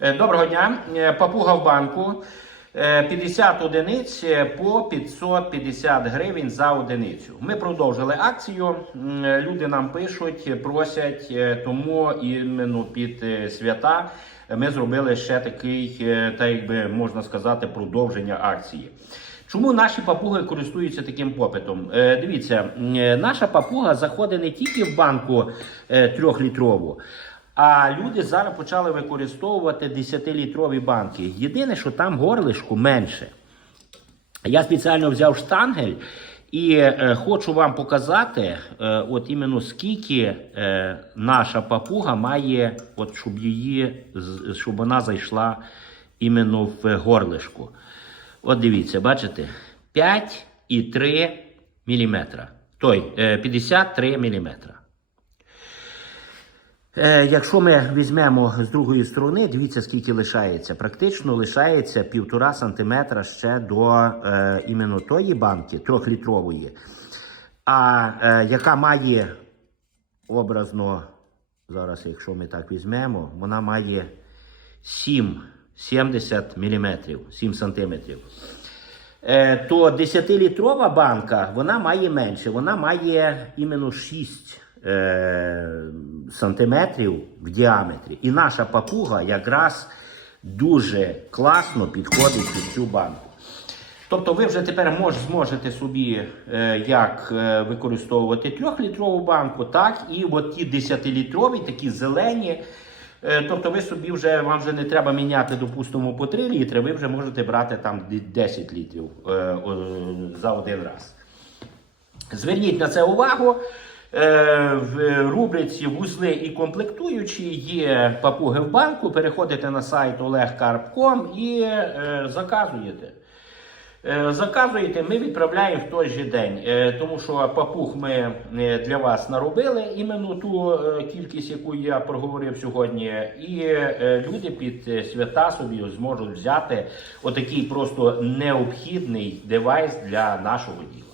Е, Доброго дня. Е, Папуга в банку. Е, 50 одиниць е, по 550 гривень за одиницю. Ми продовжили акцію. Люди нам пишуть, просять, тому іменно під свята ми зробили ще такий, так якби можна сказати, продовження акції. Чому наші папуги користуються таким попитом? Дивіться, наша папуга заходить не тільки в банку трьохлітрову, а люди зараз почали використовувати 10-літрові банки. Єдине, що там горлишку менше. Я спеціально взяв штангель і е, хочу вам показати, е, от іменно скільки е, наша папуга має, от щоб її, щоб вона зайшла іменно в горлишку. От дивіться, бачите? 5,3 мм. Той, е, 53 мм. Е, якщо ми візьмемо з другої сторони, дивіться, скільки лишається. Практично лишається півтора сантиметра ще до е, іменно тої банки, трьохлітрової, а е, яка має образно, зараз, якщо ми так візьмемо, вона має 7, 70 мм, 7 сантиметрів. Е, то 10-літрова банка вона має менше, вона має іменно 6 е, сантиметрів в діаметрі. І наша папуга якраз дуже класно підходить під цю банку. Тобто ви вже тепер мож, зможете собі е, як е, використовувати трьохлітрову банку, так і от ті 10-літрові, такі зелені. Е, тобто ви собі вже вам вже не треба міняти, допустимо, по 3 літри, ви вже можете брати там 10 літрів е, е, за один раз. Зверніть на це увагу. Е, В рубриці вузли і комплектуючі є папуги в банку. Переходите на сайт olegcarp.com і е, заказуєте. Е, Заказуєте, ми відправляємо в той же день, Е, тому що папуг ми е, для вас наробили іменно ту е, кількість, яку я проговорив сьогодні. І е, люди під е, свята собі зможуть взяти отакий просто необхідний девайс для нашого діла.